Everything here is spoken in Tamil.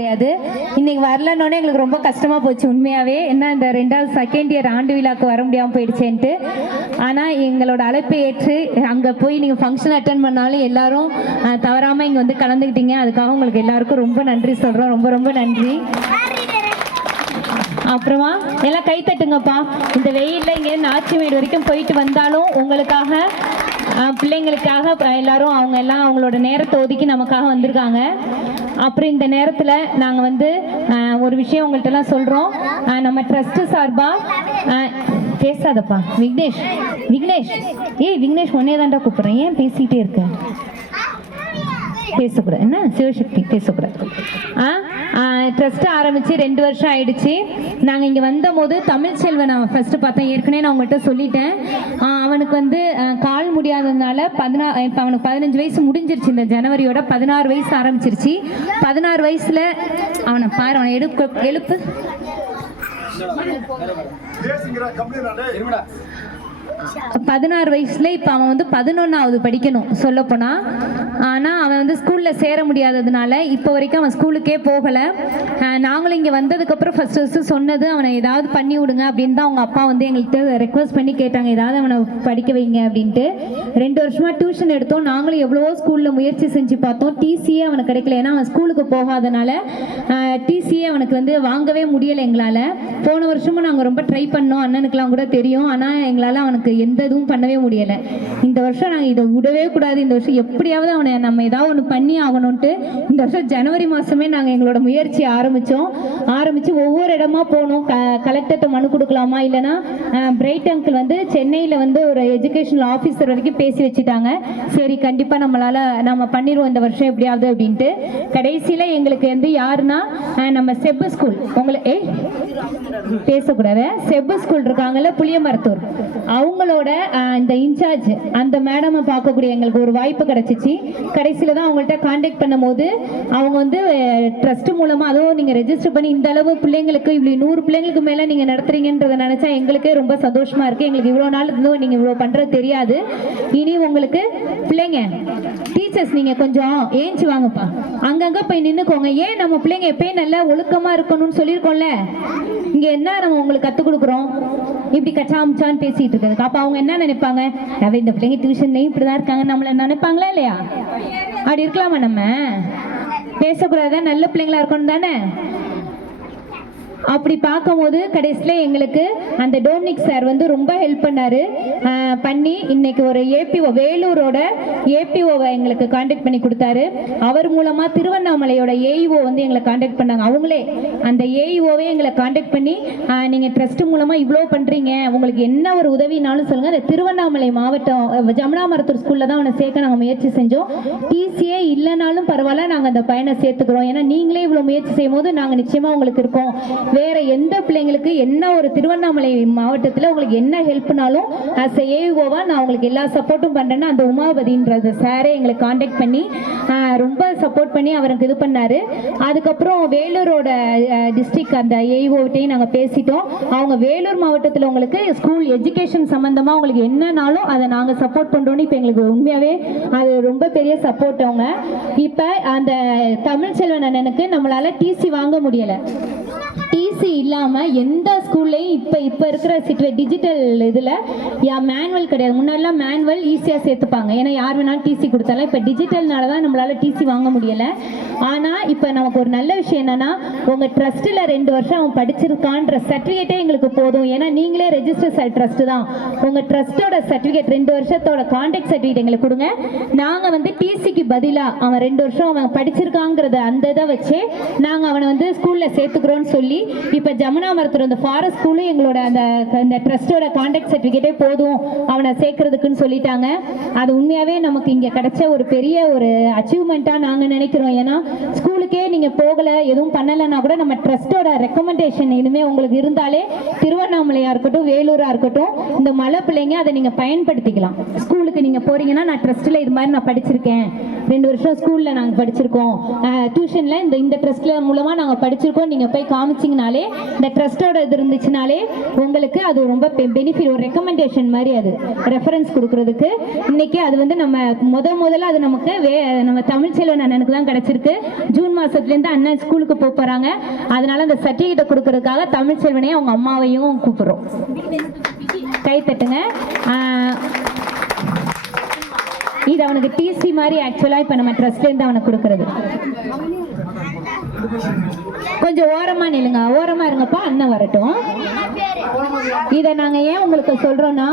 கிடையாது. இன்னைக்கு வரலன்னொன்னே எங்களுக்கு ரொம்ப கஷ்டமாக போச்சு உண்மையாகவே. என்ன இந்த 2வது செகண்ட் இயர் ஆண்டு விழாவுக்கு வர முடியாமல் போயிடுச்சேன்ட்டு. ஆனால் எங்களோட அழைப்பை ஏற்று அங்கே போய் நீங்கள் ஃபங்க்ஷன் அட்டன் பண்ணாலும் எல்லாரும் தவறாமல் இங்கே வந்து கலந்துக்கிட்டீங்க. அதுக்காக உங்களுக்கு எல்லாருக்கும் ரொம்ப நன்றி சொல்கிறோம். ரொம்ப ரொம்ப நன்றி. அப்புறமா எல்லாம் கை தட்டுங்கப்பா. இந்த வெயிலில் இங்கே நாச்சிமேடு வரைக்கும் போயிட்டு வந்தாலும் உங்களுக்காக பிள்ளைங்களுக்காக எல்லாரும் அவங்க எல்லாம் அவங்களோட நேரத்தை ஒதுக்கி நமக்காக வந்திருக்காங்க. அப்புறம் இந்த நேரத்தில் நாங்கள் வந்து ஒரு விஷயம் உங்கள்கிட்டலாம் சொல்கிறோம். நம்ம ட்ரஸ்ட்டு சார்பாக பேசாதப்பா விக்னேஷ். விக்னேஷ் ஒன்னே தாண்டா கூப்பிட்றேன், ஏன் பேசிக்கிட்டே இருக்க? பேசக்கூடாது என்ன சிவசக்தி பேசக்கூடாது. ட்ரஸ்ட் ஆரம்பித்து 2 வருஷம் ஆயிடுச்சு. நாங்கள் இங்கே வந்தபோது தமிழ்ச்செல்வன் அவன் ஃபஸ்ட்டு பார்த்தேன். ஏற்கனவே நான் உங்கள்கிட்ட சொல்லிட்டேன். அவனுக்கு வந்து கால் முடியாததுனால இப்போ அவனுக்கு 15 வயசு முடிஞ்சிருச்சு. இந்த ஜனவரியோட 16 வயசு ஆரம்பிச்சிருச்சு. 16 வயசில் அவனை பாரு, அவனை எழுப்பு 16 வயசுல இப்போ அவன் வந்து 11வது படிக்கணும் சொல்லப்போனால். ஆனால் அவன் வந்து ஸ்கூலில் சேர முடியாததுனால இப்போ வரைக்கும் அவன் ஸ்கூலுக்கே போகலை. நாங்களும் இங்கே வந்ததுக்கப்புறம் ஃபஸ்ட்டு சொன்னது அவனை ஏதாவது பண்ணி விடுங்க அப்படின்னு தான் அவங்க அப்பா வந்து எங்கள்கிட்ட ரெக்வஸ்ட் பண்ணி கேட்டாங்க, ஏதாவது அவனை படிக்க வைங்க அப்படின்ட்டு. 2 வருஷமாக டியூஷன் எடுத்தோம். நாங்களும் எவ்வளவோ ஸ்கூலில் முயற்சி செஞ்சு பார்த்தோம். டிசியே அவனுக்கு கிடைக்கல. ஏன்னா அவன் ஸ்கூலுக்கு போகாதனால டிசியே அவனுக்கு வந்து வாங்கவே முடியலை எங்களால். போன வருஷமும் நாங்கள் ரொம்ப ட்ரை பண்ணோம், அண்ணனுக்கெலாம் கூட தெரியும். ஆனால் எங்களால் அவனுக்கு எந்த இதுவும் பண்ணவே முடியலை. இந்த வருஷம் நாங்கள் இதை விடவே கூடாது. இந்த வருஷம் எப்படியாவது அவனை நம்ம ஏதாவது ஒன்று பண்ணி ஆகணும்ட்டு இந்த வருஷம் ஜனவரி மாதமே நாங்கள் எங்களோட முயற்சியை ஆரம்பித்து ஒவ்வொரு இடமா போனோம். கலெக்டர்கிட்ட மனு கொடுக்கலாமா, இல்லைனா பிரைட் அங்கிள் வந்து சென்னையில் வந்து ஒரு எஜுகேஷனல் ஆஃபீஸர் வரைக்கும் பேசி வச்சுட்டாங்க. சரி கண்டிப்பாக நம்ம பண்ணிடுவோம் இந்த வருஷம் எப்படியாவது அப்படின்ட்டு. கடைசியில் எங்களுக்கு வந்து யாருன்னா நம்ம செப்பு ஸ்கூல், உங்களை பேசக்கூடாது, செப்பு ஸ்கூல் இருக்காங்கல்ல புளியமரத்தூர், அவங்களோட இந்த இன்சார்ஜ் அந்த மேடமை பார்க்கக்கூடிய எங்களுக்கு ஒரு வாய்ப்பு கிடைச்சிச்சு. கடைசியில் தான் அவங்கள்ட்ட கான்டாக்ட் பண்ணும்போது அவங்க வந்து ட்ரஸ்ட் மூலமாக அதுவும் நீங்கள் ரெஜிஸ்டர் பண்ணி இந்த அளவு பிள்ளைங்களுக்கு இவ்வளோ 100 பிள்ளைங்களுக்கு மேலே நீங்கள் நடத்துறீங்கன்றதை நினச்சா எங்களுக்கே ரொம்ப சந்தோஷமாக இருக்குது. எங்களுக்கு இவ்வளோ நாள் இருந்தும் நீங்கள் இவ்வளோ பண்ணுறது தெரியாது. இனி உங்களுக்கு பிள்ளைங்க டீச்சர்ஸ் நீங்கள் கொஞ்சம் ஏஞ்சி வாங்கப்பா, அங்கங்கே போய் நின்றுக்கோங்க. ஏன் நம்ம பிள்ளைங்க எப்பயும் நல்லா ஒழுக்கமாக இருக்கணும்னு சொல்லியிருக்கோம்ல, இங்கே என்ன நம்ம உங்களுக்கு கற்றுக் கொடுக்குறோம் இப்படி கச்சாமிச்சான்னு பேசிட்டு இருக்கிறதுக்கு. அப்போ அவங்க என்ன நினைப்பாங்க, இந்த பிள்ளைங்க டியூஷன்லையும் இப்படிதான் இருக்காங்க நம்மள நினைப்பாங்களா இல்லையா? அப்படி இருக்கலாமா? நம்ம பேசக்கூடாது, நல்ல பிள்ளைங்களா இருக்கணும் தானே. அப்படி பார்க்கும்போது கடைசியில் எங்களுக்கு அந்த டோமினிக் சார் வந்து ரொம்ப ஹெல்ப் பண்ணி இன்னைக்கு ஒரு ஏபிஓ வேலூரோட ஏபிஓவை எங்களுக்கு கான்டாக்ட் பண்ணி கொடுத்தாரு. அவர் மூலமாக திருவண்ணாமலையோட ஏஇஓ வந்து எங்களை கான்டாக்ட் பண்ணாங்க. அவங்களே அந்த ஏஇஓவே எங்களை கான்டாக்ட் பண்ணி நீங்கள் ட்ரஸ்ட் மூலமாக இவ்வளோ பண்ணுறீங்க, உங்களுக்கு என்ன ஒரு உதவினாலும் சொல்லுங்கள். அந்த திருவண்ணாமலை மாவட்டம் ஜமுனாமரத்தூர் ஸ்கூலில் தான் அவனை சேர்க்க நாங்கள் முயற்சி செஞ்சோம். டிசியே இல்லைனாலும் பரவாயில்ல, நாங்கள் அந்த பையனை சேர்த்துக்கிறோம். ஏன்னா நீங்களே இவ்வளோ முயற்சி செய்யும் போது நாங்கள் நிச்சயமாக உங்களுக்கு இருக்கோம். வேற எந்த பிள்ளைங்களுக்கு என்ன ஒரு திருவண்ணாமலை மாவட்டத்தில் உங்களுக்கு என்ன ஹெல்ப்னாலும் as a ஏஓவா நான் உங்களுக்கு எல்லா சப்போர்ட்டும் பண்றேன்னா அந்த உமாபதின்ற சாரே எங்களுக்கு கான்டாக்ட் பண்ணி ரொம்ப சப்போர்ட் பண்ணி அவருக்கு இது பண்ணாரு. அதுக்கப்புறம் வேலூரோட டிஸ்ட்ரிக்ட் அந்த ஏஓட்டையும் நாங்கள் பேசிட்டோம். அவங்க வேலூர் மாவட்டத்தில் உங்களுக்கு ஸ்கூல் எஜுகேஷன் சம்பந்தமா உங்களுக்கு என்னன்னாலும் அதை நாங்கள் சப்போர்ட் பண்றோம்னு இப்போ எங்களுக்கு உண்மையாவே அது ரொம்ப பெரிய சப்போர்ட். அவங்க இப்போ அந்த தமிழ்ச்செல்வன் அண்ணனுக்கு நம்மளால டிசி வாங்க முடியலை. டிசி இல்லாமல் எந்த ஸ்கூல்லையும் இப்போ இருக்கிற டிஜிட்டல் இதில் மேனுவல் கிடையாது. முன்னாடிலாம் மேனுவல் ஈஸியாக சேர்த்துப்பாங்க, ஏன்னா யார் வேணாலும் டிசி கொடுத்தாலும். இப்போ டிஜிட்டல்னால தான் நம்மளால் டிசி வாங்க முடியலை. ஆனால் இப்போ நமக்கு ஒரு நல்ல விஷயம் என்னென்னா, உங்கள் ட்ரஸ்ட்டில் 2 வருஷம் அவன் படிச்சிருக்கான்ற சர்டிஃபிகேட்டே எங்களுக்கு போதும். ஏன்னா நீங்களே ரெஜிஸ்டர் ட்ரஸ்ட் தான். உங்கள் ட்ரஸ்ட்டோட சர்டிஃபிகேட் 2 வருஷத்தோட கான்டாக்ட் சர்டிஃபிகேட் எங்களுக்கு கொடுங்க. நாங்கள் வந்து டிசிக்கு பதிலாக அவன் 2 வருஷம் அவன் படிச்சிருக்காங்கிறத அந்த இதை வச்சு நாங்கள் அவனை வந்து ஸ்கூலில் சேர்த்துக்கிறோன்னு சொல்லி இப்போ ஜமுனாமரத்தூர் அந்த ஃபாரஸ்ட் ஸ்கூலும் எங்களோட அந்த ட்ரஸ்டோட கான்டாக்ட் சர்டிஃபிகேட்டே போதும் அவனை சேர்க்கறதுக்குன்னு சொல்லிட்டாங்க. அது உண்மையாகவே நமக்கு இங்கே கிடைச்ச ஒரு பெரிய ஒரு அச்சீவ்மெண்ட்டாக நாங்கள் நினைக்கிறோம். ஏன்னா ஸ்கூலுக்கே நீங்கள் போகலை எதுவும் பண்ணலைன்னா கூட நம்ம ட்ரஸ்டோட ரெக்கமெண்டேஷன் இனிமேல் உங்களுக்கு இருந்தாலே திருவண்ணாமலையாக இருக்கட்டும் வேலூராக இருக்கட்டும் இந்த மலை பிள்ளைங்க அதை நீங்கள் பயன்படுத்திக்கலாம். ஸ்கூலுக்கு நீங்கள் போகிறீங்கன்னா நான் ட்ரஸ்ட்டில் இது மாதிரி நான் படிச்சிருக்கேன், 2 வருஷம் ஸ்கூலில் நாங்கள் படிச்சிருக்கோம், டியூஷனில் இந்த ட்ரஸ்ட்டில் மூலமாக நாங்கள் படிச்சிருக்கோம், நீங்கள் போய் காமிச்சிங்கனாலே, இந்த ட்ரஸ்டோட இது இருந்துச்சுனாலே உங்களுக்கு அது ரொம்ப பெனிஃபிட், ஒரு ரெக்கமெண்டேஷன் மாதிரி, அது ரெஃபரன்ஸ் கொடுக்கறதுக்கு. இன்னைக்கு அது வந்து நம்ம முதல்ல அது நமக்கு நம்ம தமிழ்ச்செல்வன் அண்ணனுக்கு தான் கிடைச்சிருக்கு. ஜூன் மாசத்துலேருந்து அண்ணன் ஸ்கூலுக்கு போகிறாங்க. அதனால அந்த சர்டிஃபிகேட்டை கொடுக்கறதுக்காக தமிழ்ச்செல்வனையும் அவங்க அம்மாவையும் கூப்பிடுறோம். கை தட்டுங்க. இது அவனுக்கு டிசி மாதிரி ஆக்சுவலாக இப்போ நம்ம ட்ரஸ்ட்லேருந்து அவனுக்கு கொடுக்கறது. கொஞ்சம் ஓரமா நில்லுங்க, ஓரமா இருங்கப்பா, அண்ணன் வரட்டும். இதை நாங்கள் ஏன் உங்களுக்கு சொல்றோம்னா,